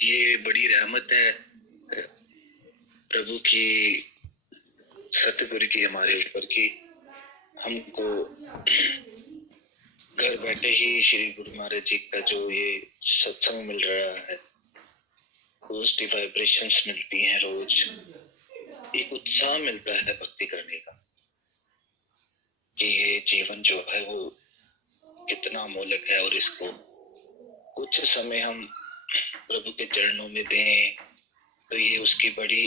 ये बड़ी रहमत है प्रभु की, सतगुरु की हमारे ऊपर की। हमको घर बैठे ही श्री गुरु महाराज जी का जो ये सत्संग मिल रहा है, पॉजिटिव वाइब्रेशंस मिलती हैं रोज, एक उत्साह मिलता है भक्ति करने का कि ये जीवन जो है वो कितना अमूल्य है और इसको कुछ समय हम प्रभु के चरणों में दें तो ये उसकी बड़ी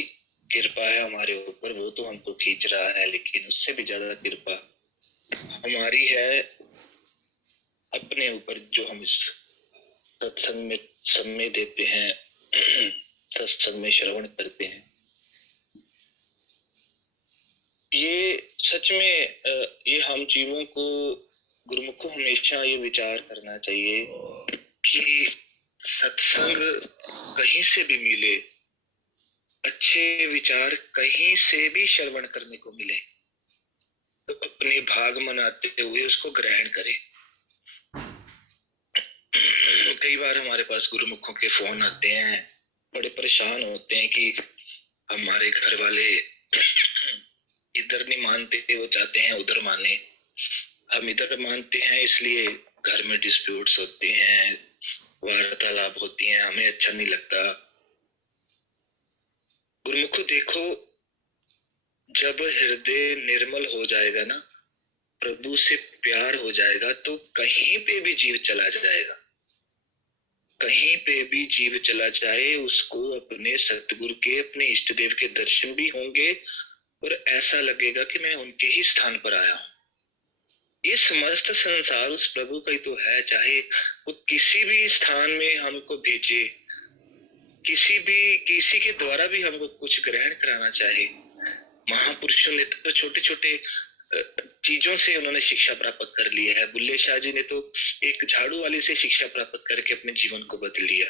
कृपा है हमारे ऊपर। वो तो हमको खींच रहा है, लेकिन उससे भी ज्यादा कृपा हमारी है अपने ऊपर, जो हम इस सत्संग में समय देते हैं, सत्संग में श्रवण करते हैं। ये सच में ये हम जीवों को, गुरुमुख को हमेशा ये विचार करना चाहिए कि सत्संग कहीं से भी मिले, अच्छे विचार कहीं से भी श्रवण करने को मिले तो अपने भाग मनाते हुए उसको ग्रहण करें। कई बार हमारे पास गुरुमुखों के फोन आते हैं, बड़े परेशान होते हैं कि हमारे घर वाले इधर नहीं मानते, वो चाहते हैं उधर माने, हम इधर मानते हैं, इसलिए घर में डिस्प्यूट्स होते हैं, वार्तालाप होती हैं, हमें अच्छा नहीं लगता। गुरुमुखो देखो, जब हृदय निर्मल हो जाएगा ना, प्रभु से प्यार हो जाएगा, तो कहीं पे भी जीव चला जाएगा, कहीं पे भी जीव चला जाए उसको अपने सतगुरु के, अपने इष्ट देव के दर्शन भी होंगे और ऐसा लगेगा कि मैं उनके ही स्थान पर आया हूं। ये समस्त संसार उस प्रभु का ही तो है, चाहे वो किसी भी स्थान में हमको भेजे, किसी के द्वारा भी हमको कुछ ग्रहण कराना चाहे। महापुरुषों ने तो छोटे छोटे चीजों से उन्होंने शिक्षा प्राप्त कर ली है। बुल्ले शाह जी ने तो एक झाड़ू वाले से शिक्षा प्राप्त करके अपने जीवन को बदल लिया।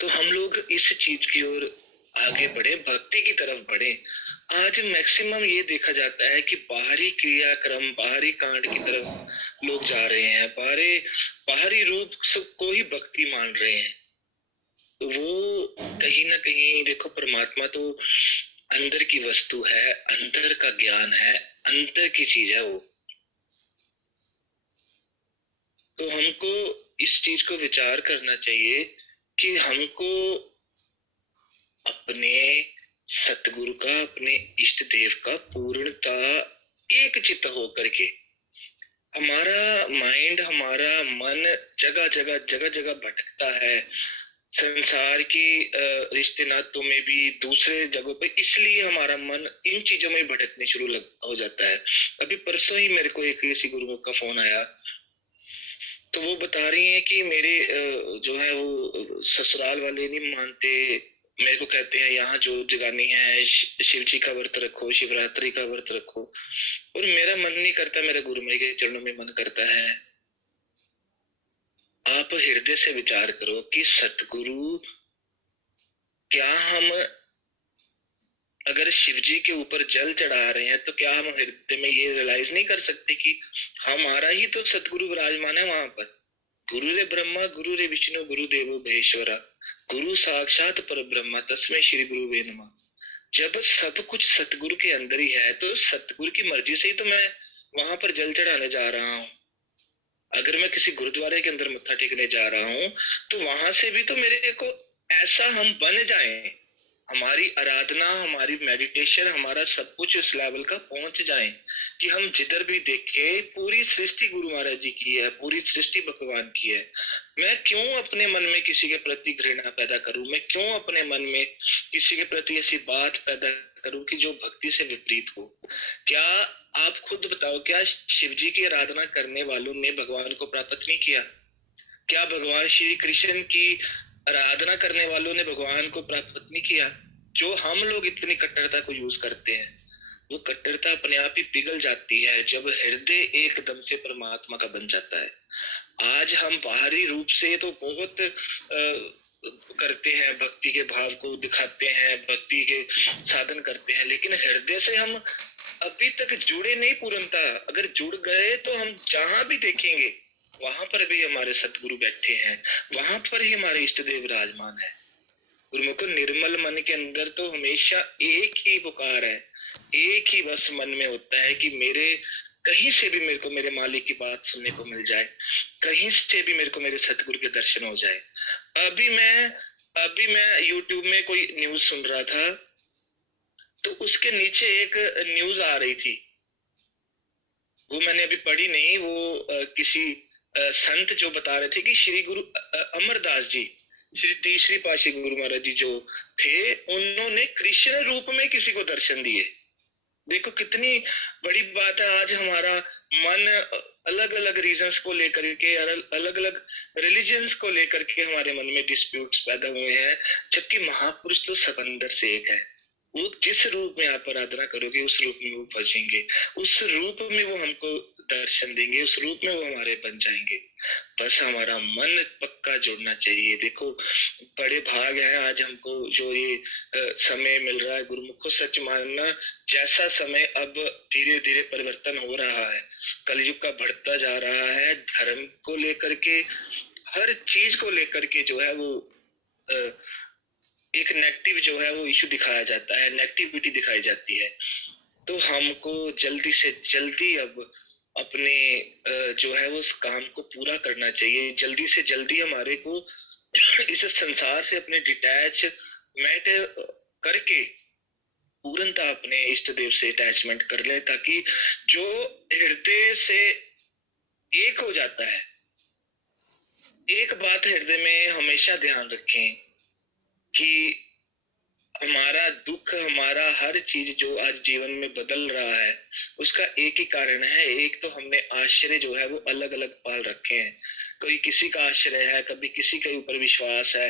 तो हम लोग इस चीज की ओर आगे बढ़े, भक्ति की तरफ बढ़े। आज मैक्सिमम ये देखा जाता है कि बाहरी क्रियाक्रम, बाहरी कांड की तरफ लोग जा रहे हैं, बाहरी रूप सबको ही भक्ति मान रहे हैं। तो वो कहीं ना कहीं देखो, परमात्मा तो अंदर की वस्तु है, अंदर का ज्ञान है, अंदर की चीज है वो। तो हमको इस चीज को विचार करना चाहिए कि हमको अपने सतगुरु का, अपने इष्ट देव का पूर्णता एक चित्त होकर के, हमारा माइंड, हमारा मन जगह जगह भटकता है संसार की रिश्ते नातों में भी, दूसरे जगहों पे, इसलिए हमारा मन इन चीजों में भटकने शुरू हो जाता है। अभी परसों ही मेरे को एक किसी गुरुमुख का फोन आया, तो वो बता रही हैं कि मेरे जो है वो ससुराल वाले नहीं मानते, मेरे को कहते हैं यहाँ जो जगानी है शिव जी का व्रत रखो, शिवरात्रि का व्रत रखो, और मेरा मन नहीं करता, मेरे गुरुमुख के चरणों में मन करता है। आप हृदय से विचार करो कि सतगुरु, क्या हम अगर शिव जी के ऊपर जल चढ़ा रहे हैं तो क्या हम हृदय में ये रियलाइज नहीं कर सकते कि हमारा ही तो सतगुरु विराजमान है वहां पर। गुरु रे ब्रह्मा गुरु रे विष्णु गुरु देवो महेश्वरा, गुरु साक्षात पर ब्रह्मा तस्मै श्री गुरु वे नमः। जब सब कुछ सतगुरु के अंदर ही है तो सतगुरु की मर्जी से ही तो मैं वहां पर जल चढ़ाने जा रहा हूँ। अगर मैं किसी गुरुद्वारे के अंदर मत्था टेकने जा रहा हूँ तो वहां से भी तो मेरे को ऐसा हम बन जाएं, हमारी आराधना, हमारी मेडिटेशन, हमारा सब कुछ इस लेवल का पहुंच जाए कि हम जिधर भी देखे पूरी सृष्टि गुरु महाराज जी की है, पूरी सृष्टि भगवान की है। मैं क्यों अपने मन में किसी के प्रति घृणा पैदा करूं, मैं क्यों अपने मन में किसी के प्रति ऐसी बात पैदा करूं कि जो भक्ति से विपरीत हो। क्या आप खुद बताओ, क्या शिव जी की आराधना करने वालों ने भगवान को प्राप्त नहीं किया? क्या भगवान श्री कृष्ण की आराधना करने वालों ने भगवान को प्राप्त नहीं किया? जो हम लोग इतनी कट्टरता को यूज करते हैं, वो कट्टरता अपने आप ही पिघल जाती है जब हृदय एकदम से परमात्मा का बन जाता है। आज हम बाहरी रूप से तो बहुत करते हैं, भक्ति के भाव को दिखाते हैं, भक्ति के साधन करते हैं, लेकिन हृदय से हम अभी तक जुड़े नहीं पूर्णता। अगर जुड़ गए तो हम जहां भी देखेंगे वहां पर भी हमारे सतगुरु बैठे हैं, वहां पर ही हमारे इष्ट देव विराजमान है। गुरुमुख निर्मल मन के अंदर तो हमेशा एक ही पुकार है, एक ही बस मन में होता है कि मेरे कहीं से भी मेरे को मेरे मालिक की बात सुनने को मिल जाए, कहीं से भी मेरे को मेरे सतगुरु के दर्शन हो जाए। अभी मैं यूट्यूब में कोई न्यूज सुन रहा था, तो उसके नीचे एक न्यूज आ रही थी, वो मैंने अभी पढ़ी नहीं, वो किसी संत जो बता रहे थे कि श्री गुरु अमरदास जी, श्री तीसरी पाशी गुरु महाराज जी जो थे, उन्होंने कृष्ण रूप में किसी को दर्शन दिए। देखो कितनी बड़ी बात है। आज हमारा मन अलग अलग रीजंस को लेकर के, अलग अलग रिलीजन्स को लेकर के हमारे मन में डिस्प्यूट्स पैदा हुए हैं, जबकि महापुरुष तो समंदर से एक है। वो जिस रूप में आप आराधना करोगे उस रूप में वो भजेंगे, उस रूप में वो हमको दर्शन देंगे, उस रूप में वो हमारे बन जाएंगे। बस हमारा मन पक्का जुड़ना चाहिए। देखो बड़े भाग हैं आज हमको जो ये समय मिल रहा है गुरुमुखो, सच मानना जैसा समय अब धीरे धीरे परिवर्तन हो रहा है, कलयुग का बढ़ता जा रहा है, धर्म को लेकर के, हर चीज को लेकर के जो है वो एक नेगेटिव जो है वो इशू दिखाया जाता है, नेगेटिविटी दिखाई जाती है। तो हमको जल्दी से जल्दी अब अपने जो है वो उस काम को पूरा करना चाहिए। जल्दी से जल्दी हमारे को इस संसार से अपने डिटैचमेंट करके पूर्णतः अपने इष्ट देव से अटैचमेंट कर ले, ताकि जो हृदय से एक हो जाता है, एक बात हृदय में हमेशा ध्यान रखें कि हमारा दुख, हमारा हर चीज जो आज जीवन में बदल रहा है, उसका एक ही कारण है। एक तो हमने आश्रय जो है वो अलग अलग पाल रखे हैं। कोई किसी का आश्रय है, कभी किसी के ऊपर विश्वास है,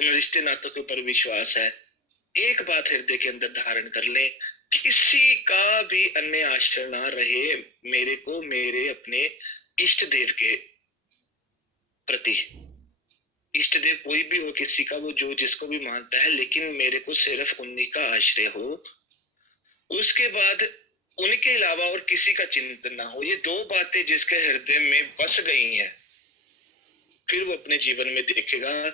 रिश्ते नातों के ऊपर विश्वास है। एक बात हृदय के अंदर धारण कर ले, किसी का भी अन्य आश्रय ना रहे मेरे को मेरे अपने इष्ट देव के प्रति। इष्ट देव कोई भी हो किसी का, वो जो जिसको भी मानता है, लेकिन मेरे को सिर्फ उन्हीं का आश्रय हो। उसके बाद उनके अलावा और किसी का चिंतन ना हो। ये दो बातें जिसके हृदय में बस गई हैं, फिर वो अपने जीवन में देखेगा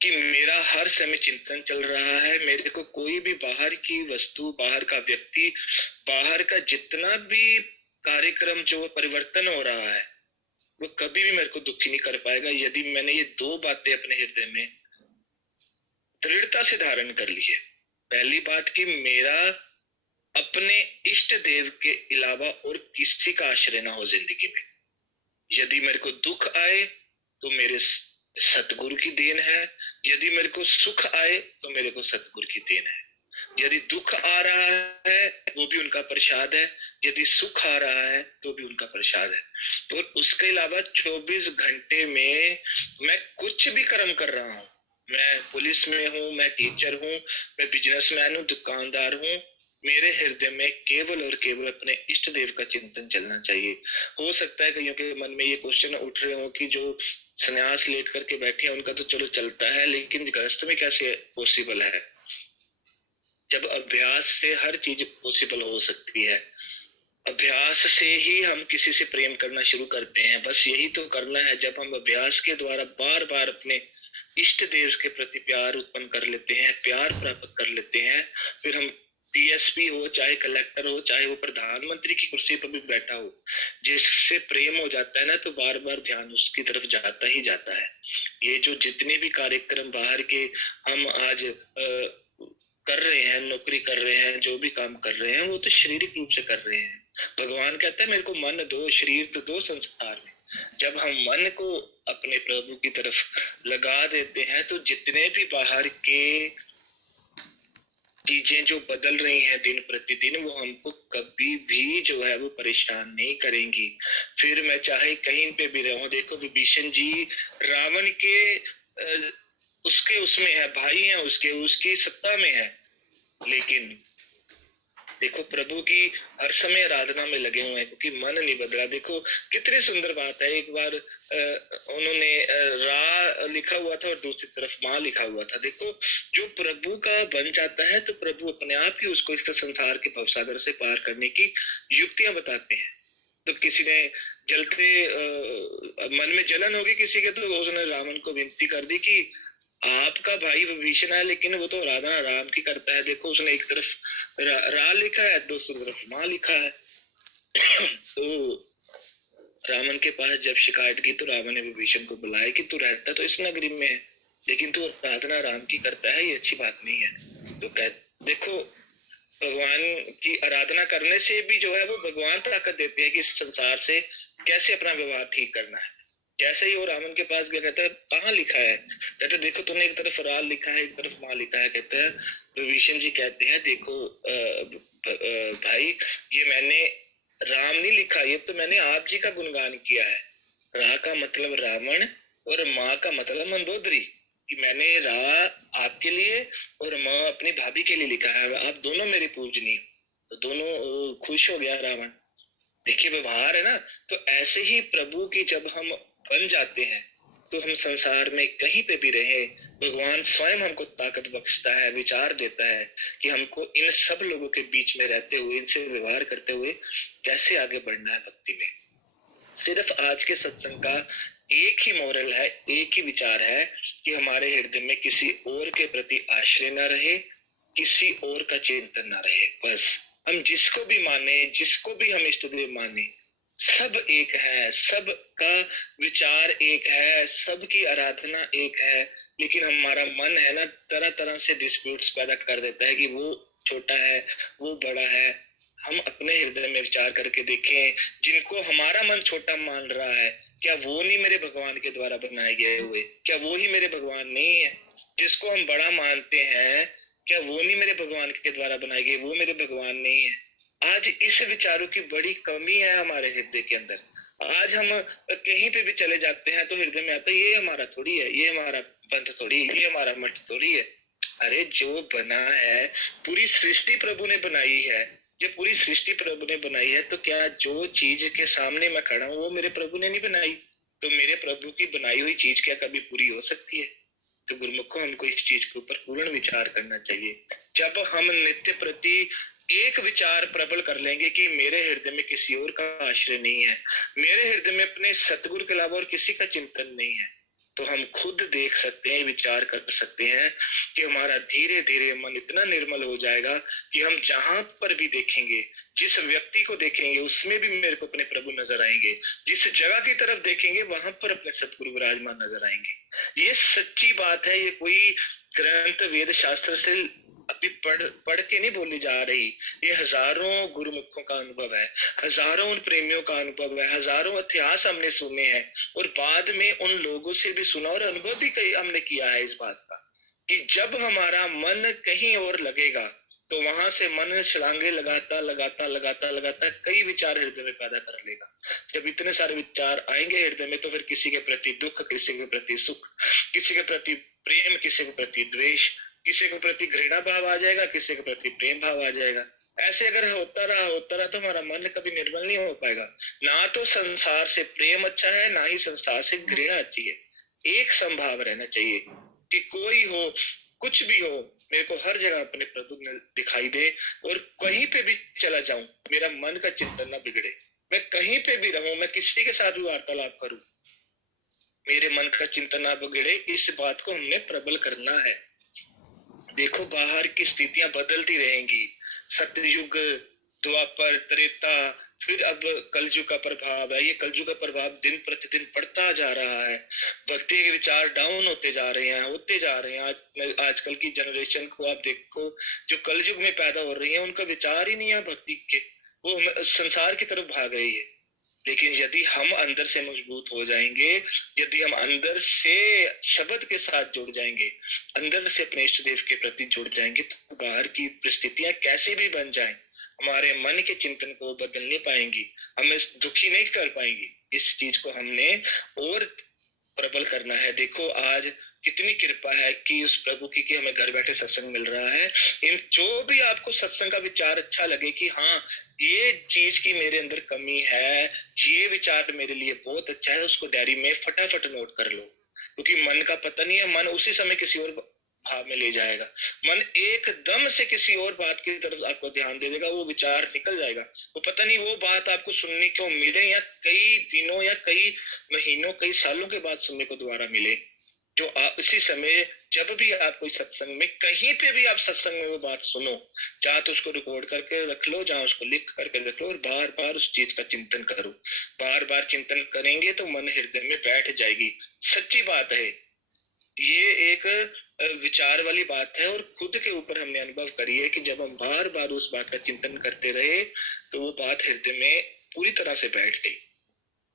कि मेरा हर समय चिंतन चल रहा है, मेरे को कोई भी बाहर की वस्तु, बाहर का व्यक्ति, बाहर का जितना भी कार्यक्रम जो परिवर्तन हो रहा है, वो कभी भी मेरे को दुखी नहीं कर पाएगा, यदि मैंने ये दो बातें अपने हृदय में दृढ़ता से धारण कर ली है। पहली बात कि मेरा अपने इष्ट देव के अलावा और किसी का आश्रय ना हो जिंदगी में। यदि मेरे को दुख आए तो मेरे सतगुरु की देन है, यदि मेरे को सुख आए तो मेरे को सतगुरु की देन है। यदि दुख आ रहा है वो भी उनका प्रसाद है, यदि सुख आ रहा है तो भी उनका प्रसाद है। तो उसके अलावा 24 घंटे में मैं कुछ भी कर्म कर रहा हूँ, मैं पुलिस में हूँ, मैं टीचर हूँ, मैं बिजनेसमैन हूँ, दुकानदार हूँ, मेरे हृदय में केवल और केवल अपने इष्ट देव का चिंतन चलना चाहिए। हो सकता है कईयों के मन में ये क्वेश्चन उठ रहे हो कि जो संन्यास लेट करके बैठे हैं उनका तो चलो चलता है, लेकिन गृहस्थ में कैसे पॉसिबल है? जब अभ्यास से हर चीज पॉसिबल हो सकती है। अभ्यास से ही हम किसी से प्रेम करना शुरू करते हैं, बस यही तो करना है। जब हम अभ्यास के द्वारा बार बार अपने इष्ट देव के प्रति प्यार उत्पन्न कर लेते हैं, प्यार प्राप्त कर लेते हैं, फिर हम डीएसपी हो, चाहे कलेक्टर हो, चाहे वो प्रधानमंत्री की कुर्सी पर भी बैठा हो, जिससे प्रेम हो जाता है ना, तो बार बार ध्यान उसकी तरफ जाता ही जाता है। ये जो जितने भी कार्यक्रम बाहर के हम आज कर रहे हैं, नौकरी कर रहे हैं, जो भी काम कर रहे हैं, वो तो शारीरिक रूप से कर रहे हैं। भगवान कहता है मेरे को मन दो, शरीर तो दो संसार में। जब हम मन को अपने प्रभु की तरफ लगा देते हैं तो जितने भी बाहर के चीजें जो बदल रही हैं दिन प्रतिदिन, वो हमको कभी भी जो है वो परेशान नहीं करेंगी। फिर मैं चाहे कहीं पे भी रहूं, देखो विभीषण जी रावण के उसके उसमें है, भाई हैं उसके, उसकी सत्ता में है, लेकिन देखो प्रभु की हर समय आराधना में लगे हुए हैं, क्योंकि मन नहीं बदला। देखो कितनी सुंदर बात है। एक बार उन्होंने रा लिखा हुआ था और दूसरी तरफ माँ लिखा हुआ था। देखो जो प्रभु का बन जाता है तो प्रभु अपने आप ही उसको इस संसार के भवसागर से पार करने की युक्तियां बताते हैं। तो किसी ने जलते मन में जलन होगी किसी के, तो उसने रावण को विनती कर दी कि आपका भाई विभीषण है लेकिन वो तो राधा राम की करता है, देखो उसने एक तरफ रा लिखा है, दूसरी तरफ माँ लिखा है। तो रावण के पास जब शिकायत की तो रावण ने विभीषण को बुलाया कि तू रहता तो इस नगरी में है लेकिन तू आराधना राम की करता है, ये अच्छी बात नहीं है। तो देखो भगवान की आराधना करने से भी जो है वो भगवान ताकत देते हैं कि इस संसार से कैसे अपना व्यवहार ठीक करना है। जैसे ही वो रावण के पास गया, कहता है कहाँ लिखा है, कहते देखो तुमने एक तरफ राल लिखा है एक तरफ माँ लिखा है। कहते हैं विभीषण जी कहते हैं देखो भाई ये मैंने राम नहीं लिखा, ये तो मैंने आप जी का गुणगान किया है। रा का मतलब रावण और माँ का मतलब मंदोदरी, कि मैंने रा आपके लिए और माँ अपनी भाभी के लिए लिखा है, आप दोनों मेरे पूजनीय। तो दोनों खुश हो गया रावण। देखिए व्यवहार है ना। तो ऐसे ही प्रभु की जब हम बन जाते हैं तो हम संसार में कहीं पे भी रहे, भगवान स्वयं हमको ताकत बख्शता है, विचार देता है कि हमको इन सब लोगों के बीच में रहते हुए, इनसे व्यवहार करते हुए कैसे आगे बढ़ना है भक्ति में। सिर्फ आज के सत्संग का एक ही मोरल है, एक ही विचार है कि हमारे हृदय में किसी और के प्रति आश्रय न रहे, किसी और का चिंतन न रहे। बस हम जिसको भी माने, जिसको भी हम इष्ट देव माने, सब एक है, सबका विचार एक है, सबकी आराधना एक है। लेकिन हमारा मन है ना तरह तरह से डिस्प्यूट्स पैदा कर देता है कि वो छोटा है वो बड़ा है। हम अपने हृदय में विचार करके देखें, जिनको हमारा मन छोटा मान रहा है, क्या वो नहीं मेरे भगवान के द्वारा बनाए गए हुए? क्या वो ही मेरे भगवान नहीं है? जिसको हम बड़ा मानते हैं, क्या वो नहीं मेरे भगवान के द्वारा बनाए गए? वो मेरे भगवान नहीं है। आज इस विचारों की बड़ी कमी है हमारे हृदय के अंदर। आज हम कहीं पे भी चले जाते हैं तो हृदय में आता है ये हमारा थोड़ी है, ये हमारा पंथ थोड़ी, ये हमारा मठ थोड़ी है। अरे जो बना है, पूरी सृष्टि प्रभु ने बनाई है। जब पूरी सृष्टि प्रभु ने बनाई है तो क्या जो चीज के सामने मैं खड़ा हूँ वो मेरे प्रभु ने नहीं बनाई? तो मेरे प्रभु की बनाई हुई चीज क्या कभी पूरी हो सकती है? तो गुरुमुखों हमको इस चीज के ऊपर पूर्ण विचार करना चाहिए। जब हम नित्य प्रति एक विचार प्रबल कर लेंगे कि मेरे हृदय में किसी और का आश्रय नहीं है, मेरे हृदय में अपने सतगुरु के अलावा और किसी का चिंतन नहीं है, तो हम खुद देख सकते हैं, विचार कर सकते हैं कि हमारा धीरे धीरे मन इतना निर्मल हो जाएगा कि हम जहां पर भी देखेंगे, जिस व्यक्ति को देखेंगे उसमें भी मेरे को अपने प्रभु नजर आएंगे, जिस जगह की तरफ देखेंगे वहां पर अपने सतगुरु विराजमान नजर आएंगे। ये सच्ची बात है, ये कोई ग्रंथ वेद शास्त्र से अभी पढ़ के नहीं बोली जा रही। ये हजारों गुरुमुखों का अनुभव है, हजारों उन प्रेमियों का अनुभव है, हजारों इतिहास हमने सुने हैं और बाद में उन लोगों से भी सुना और अनुभव भी कई हमने किया है इस बात का कि जब हमारा मन कहीं और लगेगा तो वहां से मन छलांगे लगाता लगाता लगाता लगाता कई विचार हृदय में पैदा कर लेगा। जब इतने सारे विचार आएंगे हृदय में तो फिर किसी के प्रति दुख, किसी के प्रति सुख, किसी के प्रति प्रेम, किसी के प्रति द्वेष, किसी के प्रति घृणा भाव आ जाएगा, किसी के प्रति प्रेम भाव आ जाएगा। ऐसे अगर होता रहा तो हमारा मन कभी निर्मल नहीं हो पाएगा। ना तो संसार से प्रेम अच्छा है, ना ही संसार से घृणा अच्छी है। एक संभाव रहना चाहिए कि कोई हो, कुछ भी हो, मेरे को हर जगह अपने प्रभु दिखाई दे और कहीं पे भी चला जाऊं मेरा मन का चिंतन ना बिगड़े। मैं कहीं पे भी रहूं, मैं किसी के साथ भी वार्तालाप करूं, मेरे मन का चिंतन ना बिगड़े, इस बात को हमने प्रबल करना है। देखो बाहर की स्थितियां बदलती रहेंगी, सतयुग, द्वापर, त्रेता, फिर अब कलयुग का प्रभाव है। ये कलयुग का प्रभाव दिन प्रतिदिन बढ़ता जा रहा है, भक्ति के विचार डाउन होते जा रहे हैं, होते जा रहे हैं। आजकल की जनरेशन को आप देखो, जो कलयुग में पैदा हो रही है उनका विचार ही नहीं है भक्ति के, वो संसार की तरफ भाग रही है। लेकिन यदि हम अंदर से मजबूत हो जाएंगे, यदि हम अंदर से शब्द के साथ जुड़ जाएंगे, अंदर से अपने इष्ट देव के प्रति जुड़ जाएंगे, तो बाहर की परिस्थितियां कैसी भी बन जाएं, हमारे मन के चिंतन को बदल नहीं पाएंगी, हमें दुखी नहीं कर पाएंगी। इस चीज को हमने और प्रबल करना है। देखो आज कितनी कृपा है कि उस प्रभु की कि हमें घर बैठे सत्संग मिल रहा है। इन जो भी आपको सत्संग का विचार अच्छा लगे कि हाँ ये चीज की मेरे अंदर कमी है, ये विचार मेरे लिए बहुत अच्छा है, उसको डायरी में फटाफट नोट कर लो, क्योंकि मन का पता नहीं है, मन उसी समय किसी और भाव में ले जाएगा। मन एकदम से किसी और बात की तरफ आपको ध्यान दे देगा, वो विचार निकल जाएगा, वो पता नहीं वो बात आपको सुनने को मिले या कई दिनों या कई महीनों कई सालों के बाद सुनने को दोबारा मिले, जो आप इसी समय जब भी आप कोई सत्संग में कहीं पे भी आप सत्संग में वो बात सुनो, चाहे तो उसको रिकॉर्ड करके रख लो, जहाँ उसको लिख करके रख लो और बार बार उस चीज का चिंतन करो। बार बार चिंतन करेंगे तो मन हृदय में बैठ जाएगी। सच्ची बात है, ये एक विचार वाली बात है और खुद के ऊपर हमने अनुभव करी है कि जब हम बार बार उस बात का चिंतन करते रहे तो वो बात हृदय में पूरी तरह से बैठ गई।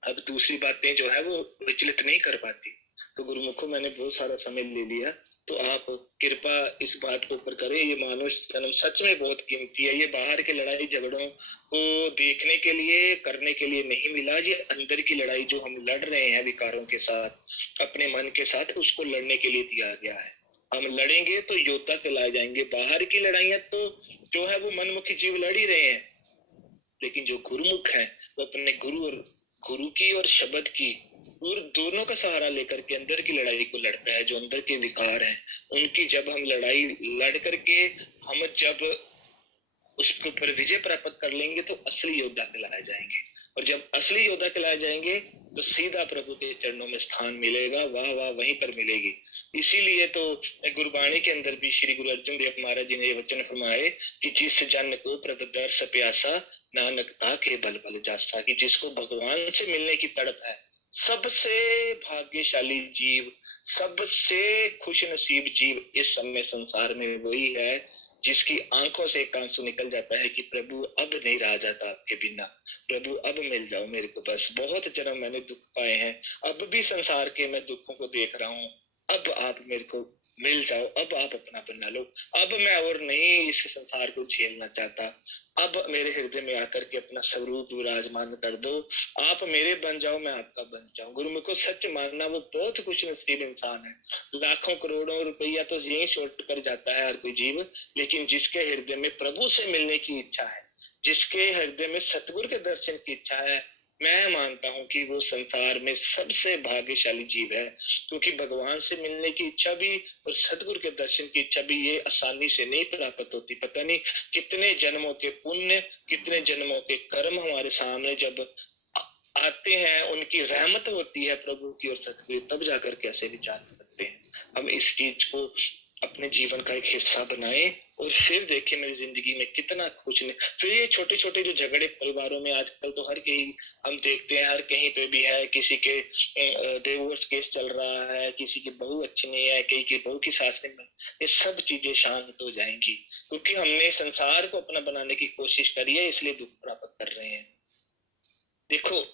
अब दूसरी बातें जो है वो विचलित नहीं कर पाती। तो गुरुमुखों मैंने बहुत सारा समय ले लिया, तो आप कृपा इस बात के ऊपर करें, ये मानव जन्म सच में बहुत कीमती है। ये बाहर के लड़ाई झगड़ों को देखने के लिए करने के लिए नहीं मिला, ये अंदर की लड़ाई जो हम लड़ रहे हैं विकारों के साथ अपने मन के साथ, उसको लड़ने के लिए दिया गया है। हम लड़ेंगे तो योद्धा कहलाए जाएंगे। बाहर की लड़ाइयां तो जो है वो मनमुखी जीव लड़ ही रहे हैं, लेकिन जो गुरुमुख है वो अपने गुरु की और शब्द की और दोनों का सहारा लेकर के अंदर की लड़ाई को लड़ता है। जो अंदर के विकार हैं उनकी जब हम लड़ाई लड़ करके हम जब उसके ऊपर विजय प्राप्त कर लेंगे तो असली योद्धा कहलाए जाएंगे, और जब असली योद्धा कहलाए जाएंगे तो सीधा प्रभु के चरणों में स्थान मिलेगा, वाह वाह वहीं पर मिलेगी। इसीलिए तो गुरबाणी के अंदर भी श्री गुरु अर्जुन देव महाराज जी ने ये वचन फरमाए कि जिस जन को प्रभु दर्श प्यासा नानकता के बल बल जासा, कि जिसको भगवान से मिलने की तड़प है, सबसे भाग्यशाली जीव, सबसे खुश नसीब जीव इस समय संसार में वही है जिसकी आंखों से एक आंसू निकल जाता है कि प्रभु अब नहीं रहा जाता आपके बिना, प्रभु अब मिल जाओ मेरे को, बस बहुत जन्म मैंने दुख पाए हैं, अब भी संसार के मैं दुखों को देख रहा हूँ, अब आप मेरे को मिल जाओ, अब आप अपना बना लो, अब मैं और नहीं इस संसार को झेलना चाहता, अब मेरे हृदय में आकर के अपना स्वरूप विराजमान कर दो, आप मेरे बन जाओ मैं आपका बन जाऊं। गुरुमुखो सच मानना वो बहुत कुछ नसीब इंसान है। लाखों करोड़ों रुपया तो यही छोड़ कर जाता है हर कोई जीव, लेकिन जिसके हृदय में प्रभु से मिलने की इच्छा है, जिसके हृदय में सतगुरु के दर्शन की इच्छा है, मैं मानता हूं कि वो संसार में सबसे भाग्यशाली जीव है, क्योंकि भगवान से मिलने की इच्छा भी और सतगुरु के दर्शन की इच्छा भी ये आसानी से नहीं प्राप्त होती। पता नहीं कितने जन्मों के पुण्य, कितने जन्मों के कर्म हमारे सामने जब आते हैं, उनकी रहमत होती है प्रभु की और सतगुरु, तब जाकर कैसे विचार करते हैं। हम इस चीज को अपने जीवन का एक हिस्सा बनाएं और फिर देखें मेरी जिंदगी में कितना कुछ नहीं। फिर ये छोटे छोटे जो झगड़े परिवारों में आजकल तो हर कहीं हम देखते हैं, हर कहीं पे भी है, किसी के डिवोर्स केस चल रहा है, किसी की बहू अच्छी नहीं है, कहीं की बहू की सास नहीं, ये सब चीजें शांत हो जाएंगी, क्योंकि हमने संसार को अपना बनाने की कोशिश करी है, इसलिए दुख प्राप्त कर रहे हैं। देखो,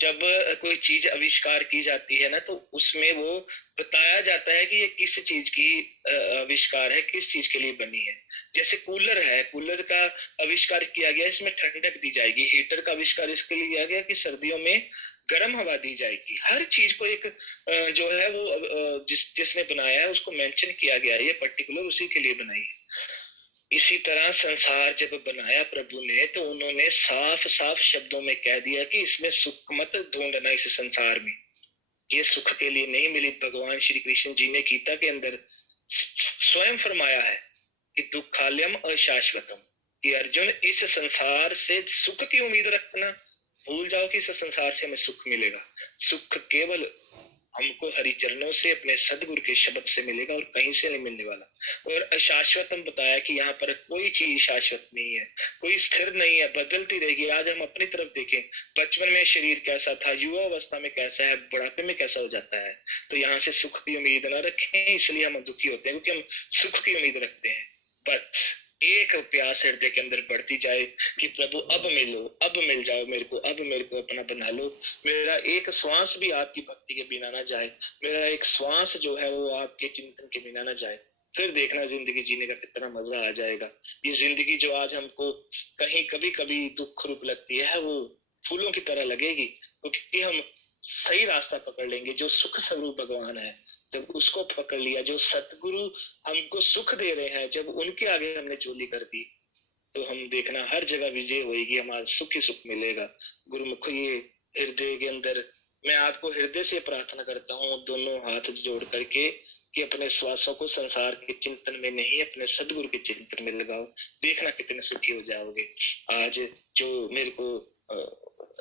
जब कोई चीज आविष्कार की जाती है ना, तो उसमें वो बताया जाता है कि ये किस चीज की आविष्कार है, किस चीज के लिए बनी है। जैसे कूलर है, कूलर का आविष्कार किया गया, इसमें ठंडक दी जाएगी। हीटर का आविष्कार इसके लिए किया गया कि सर्दियों में गर्म हवा दी जाएगी। हर चीज को एक जो है वो जिसने बनाया है उसको मेंशन किया गया है, ये पर्टिकुलर उसी के लिए बनाई है। इसी तरह संसार जब बनाया प्रभु ने, तो उन्होंने साफ साफ शब्दों में कह दिया कि इसमें सुख मत ढूंढना, इस संसार में ये सुख के लिए नहीं मिली। भगवान श्री कृष्ण जी ने गीता के अंदर स्वयं फरमाया है कि दुखालयम अशाश्वतम, कि अर्जुन इस संसार से सुख की उम्मीद रखना भूल जाओ कि इस संसार से हमें सुख मिलेगा। सुख केवल हमको हरि चरणों से अपने सदगुरु के शब्द से मिलेगा और कहीं से नहीं मिलने वाला। और अशाश्वतम बताया कि यहाँ पर कोई चीज शाश्वत नहीं है, कोई स्थिर नहीं है, बदलती रहेगी। आज हम अपनी तरफ देखें, बचपन में शरीर कैसा था, युवा अवस्था में कैसा है, बुढ़ापे में कैसा हो जाता है। तो यहाँ से सुख की उम्मीद ना रखें, इसलिए हम दुखी होते हैं, क्योंकि हम सुख की उम्मीद रखते हैं। बस एक प्यास हृदय के अंदर बढ़ती जाए कि प्रभु अब मिलो, अब मिल जाओ मेरे को, अब मेरे को अपना बना लो, मेरा एक श्वास भी आपकी भक्ति के बिना ना जाए, मेरा एक श्वास जो है वो आपके चिंतन के बिना ना जाए। फिर देखना जिंदगी जीने का कितना मजा आ जाएगा। ये जिंदगी जो आज हमको कहीं कभी कभी दुख रूप लगती है, वो फूलों की तरह लगेगी, क्योंकि हम सही रास्ता पकड़ लेंगे। जो सुख स्वरूप भगवान है, जब उसको पकड़ लिया, जो सतगुरु हमको सुख दे रहे हैं, जब उनके आगे हमने चोली कर दी, तो हम देखना हर जगह विजय होगी, हमारा सुख ही सुख मिलेगा। गुरुमुख ये हृदय के अंदर मैं आपको हृदय से प्रार्थना करता हूँ, दोनों हाथ जोड़ करके, कि अपने श्वासों को संसार के चिंतन में नहीं, अपने सदगुरु के चिंतन में लगाओ, देखना कितने सुखी हो जाओगे। आज जो मेरे को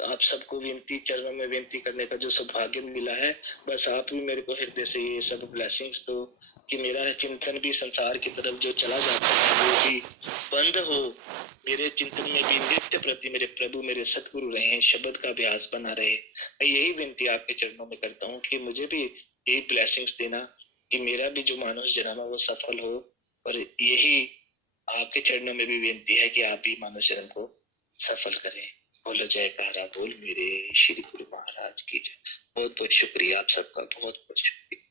आप सबको विनती, चरणों में विनती करने का जो सौभाग्य मिला है, बस आप भी मेरे को हृदय से ये सब ब्लेसिंग्स दो कि मेरा चिंतन भी संसार की तरफ जो चला जाता है वो भी बंद हो, मेरे चिंतन में भी नित्य प्रति मेरे प्रभु, मेरे सतगुरु रहे, शब्द का अभ्यास बना रहे। मैं यही विनती आपके चरणों में करता हूँ कि मुझे भी यही ब्लेसिंग्स देना कि मेरा भी जो मानव जन्म है वो सफल हो। और यही आपके चरणों में भी विनती है कि आप भी मानव जन्म को सफल करें। बोलो जयकारा बोल मेरे श्री गुरु महाराज की जय। बहुत बहुत शुक्रिया आप सबका, बहुत बहुत शुक्रिया।